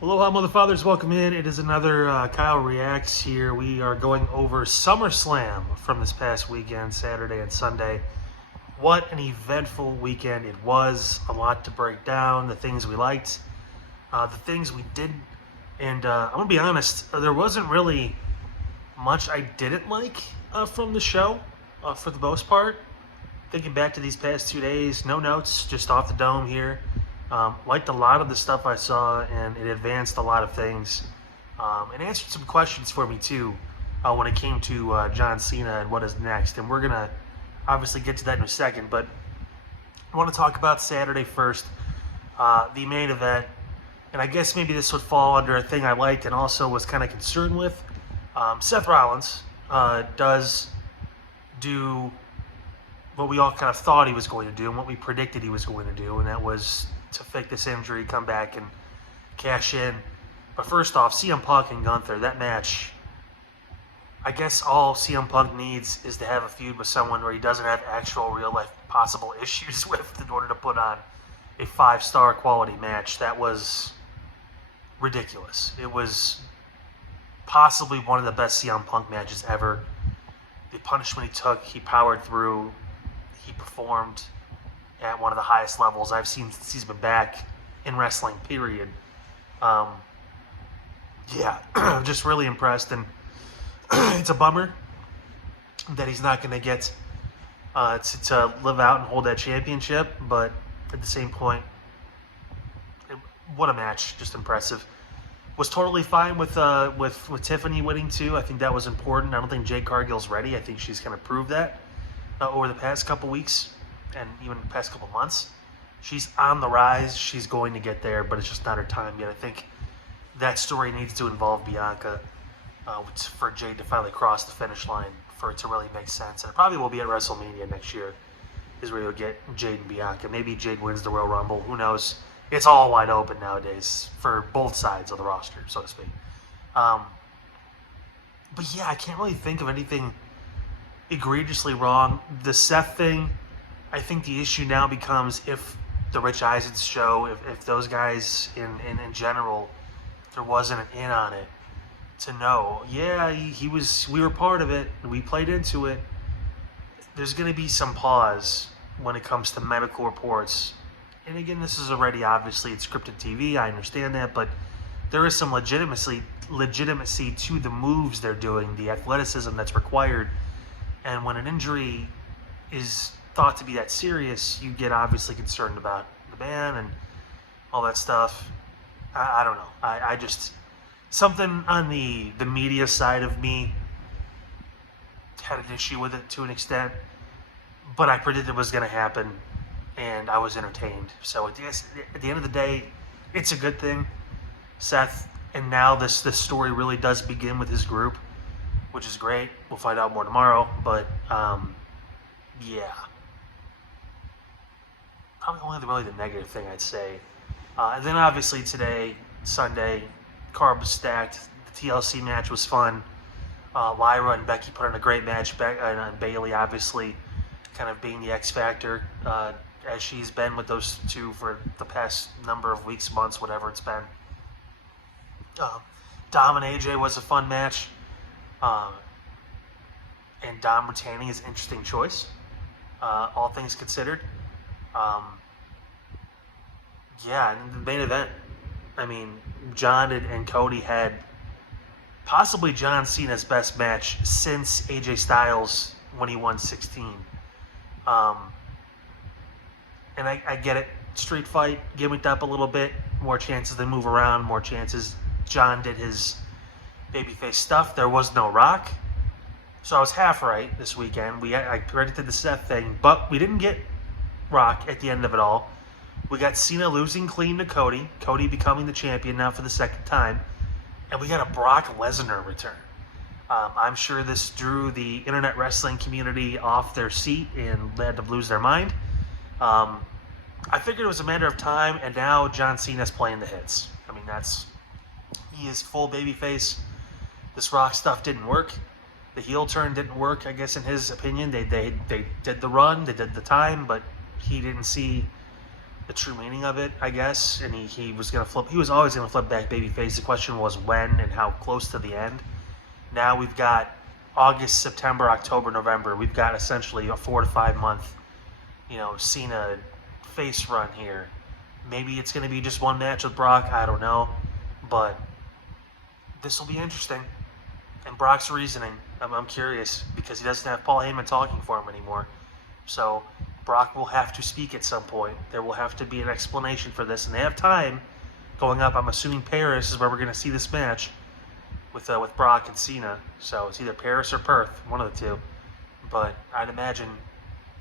Aloha, Mother Fathers. Welcome in. It is another Kyle Reacts here. We are going over Summerslam from this past weekend, Saturday and Sunday. What an eventful weekend it was. A lot to break down. The things we liked, the things we didn't. And I'm going to be honest, there wasn't really much I didn't like from the show for the most part. Thinking back to these past 2 days, no notes, just off the dome here. Liked a lot of the stuff I saw, and it advanced a lot of things. And answered some questions for me, too, when it came to John Cena and what is next. And we're going to obviously get to that in a second, but I want to talk about Saturday first, the main event. And I guess maybe this would fall under a thing I liked and also was kind of concerned with. Seth Rollins does do what we all kind of thought he was going to do and what we predicted he was going to do, and that was to fake this injury, come back and cash in. But first off, CM Punk and Gunther, that match, I guess all CM Punk needs is to have a feud with someone where he doesn't have actual real life possible issues with in order to put on a 5-star quality match. That was ridiculous. It was possibly one of the best CM Punk matches ever. The punishment he took, he powered through, he performed at one of the highest levels I've seen since he's been back in wrestling, period. I'm just really impressed, and it's a bummer that he's not going to get to live out and hold that championship, but at the same point, what a match, just impressive. Was totally fine with Tiffany winning too. I think that was important. I don't think Jade Cargill's ready. I think she's kind of proved that over the past couple weeks and even the past couple months. She's on the rise. She's going to get there, but it's just not her time yet. I think that story needs to involve Bianca for Jade to finally cross the finish line for it to really make sense. And it probably will be at WrestleMania next year is where you'll get Jade and Bianca. Maybe Jade wins the Royal Rumble. Who knows? It's all wide open nowadays for both sides of the roster, so to speak. But yeah, I can't really think of anything egregiously wrong. The Seth thing, I think the issue now becomes if the Rich Eisens show, if those guys in general, there wasn't an in on it to know, yeah, we were part of it, we played into it. There's going to be some pause when it comes to medical reports. And again, this is already obviously it's scripted TV, I understand that, but there is some legitimacy to the moves they're doing, the athleticism that's required. And when an injury is thought to be that serious, you get obviously concerned about the man and all that stuff. I don't know. I just, something on the media side of me had an issue with it to an extent, but I predicted it was going to happen, and I was entertained. So at the end of the day, it's a good thing. Seth, and now this story really does begin with his group, which is great. We'll find out more tomorrow, but yeah. Probably only really the negative thing I'd say. And then obviously today, Sunday, card was stacked. The TLC match was fun. Lyra and Becky put on a great match. And Bayley obviously kind of being the X factor as she's been with those two for the past number of weeks, months, whatever it's been. Dom and AJ was a fun match. And Dom retaining is an interesting choice, all things considered. And the main event, I mean, John and Cody had possibly John Cena's best match since AJ Styles when he won 16. And I get it, street fight, gimmicked up a little bit, more chances to move around, more chances. John did his babyface stuff. There was no Rock. So I was half right this weekend. I predicted the Seth thing, but we didn't get Rock at the end of it all. We got Cena losing clean to Cody. Cody becoming the champion now for the second time. And we got a Brock Lesnar return. I'm sure this drew the internet wrestling community off their seat and they had to lose their mind. I figured it was a matter of time, and now John Cena's playing the hits. I mean, he is full babyface. This Rock stuff didn't work. The heel turn didn't work, I guess, in his opinion. They did the run, they did the time, but he didn't see the true meaning of it, I guess. And he was gonna flip. He was always gonna flip back babyface. The question was when and how close to the end. Now we've got August, September, October, November. We've got essentially a 4 to 5 month, Cena face run here. Maybe it's gonna be just one match with Brock. I don't know, but this will be interesting. And Brock's reasoning, I'm curious because he doesn't have Paul Heyman talking for him anymore. So Brock will have to speak at some point. There will have to be an explanation for this, and they have time going up. I'm assuming Paris is where we're going to see this match with Brock and Cena. So it's either Paris or Perth, one of the two. But I'd imagine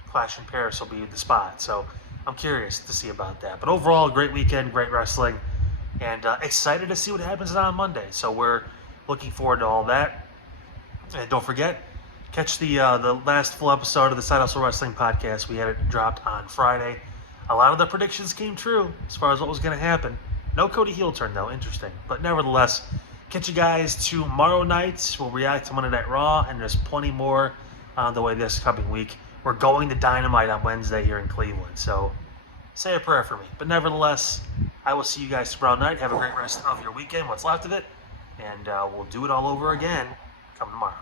Clash in Paris will be the spot. So I'm curious to see about that. But overall, great weekend, great wrestling, and excited to see what happens on Monday. So we're looking forward to all that. And don't forget, catch the last full episode of the Side Hustle Wrestling Podcast. We had it dropped on Friday. A lot of the predictions came true as far as what was going to happen. No Cody heel turn, though. Interesting. But nevertheless, catch you guys tomorrow night. We'll react to Monday Night Raw, and there's plenty more on the way this coming week. We're going to Dynamite on Wednesday here in Cleveland. So say a prayer for me. But nevertheless, I will see you guys tomorrow night. Have a great rest of your weekend, what's left of it. And we'll do it all over again come tomorrow.